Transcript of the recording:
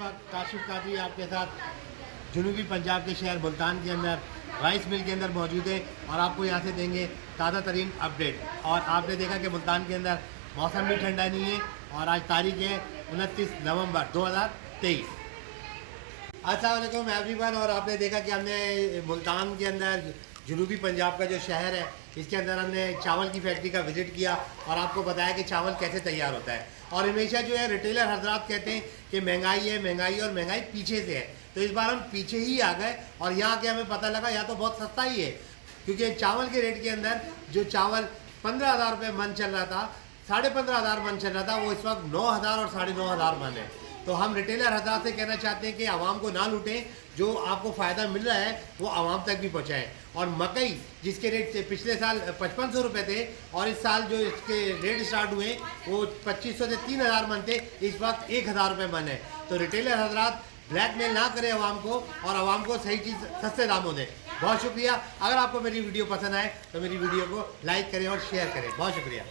वक्त काशिफ कादरी आपके साथ जनूबी पंजाब के शहर मुल्तान के अंदर राइस मिल के अंदर मौजूद है और आपको यहाँ से देंगे ताज़ा तरीन अपडेट। और आपने देखा कि मुल्तान के अंदर मौसम भी ठंडा नहीं है और आज तारीख है 29 नवंबर 2023। अस्सलाम वालेकुम एवरीवन। और आपने देखा कि हमने मुल्तान के अंदर जनूबी पंजाब का जो शहर है इसके अंदर हमने चावल की फैक्ट्री का विज़िट किया और आपको बताया कि चावल कैसे तैयार होता है। और हमेशा जो है रिटेलर हजरात कहते हैं कि महंगाई है, महंगाई और महंगाई पीछे से है, तो इस बार हम पीछे ही आ गए और यहाँ के हमें पता लगा या तो बहुत सस्ता ही है, क्योंकि चावल के रेट के अंदर जो चावल 15,000 रुपये मन चल रहा था, 15,500 मन चल रहा था, वो इस वक्त 9,000 और 9,500 मन है। तो हम रिटेलर हजरात से कहना चाहते हैं कि आवाम को ना लूटें, जो आपको फ़ायदा मिल रहा है वो आवाम तक भी पहुँचाएँ। और मकई जिसके रेट से पिछले साल 5500 रुपये थे और इस साल जो इसके रेट स्टार्ट हुए वो 2500 से 3,000 मन थे, इस वक्त 1,000 रुपये मन है। तो रिटेलर हजरात ब्लैकमेल ना करें आवाम को और आवाम को सही चीज़ सस्ते दामों दें। बहुत शुक्रिया। अगर आपको मेरी वीडियो पसंद आए तो मेरी वीडियो को लाइक करें और शेयर करें। बहुत शुक्रिया।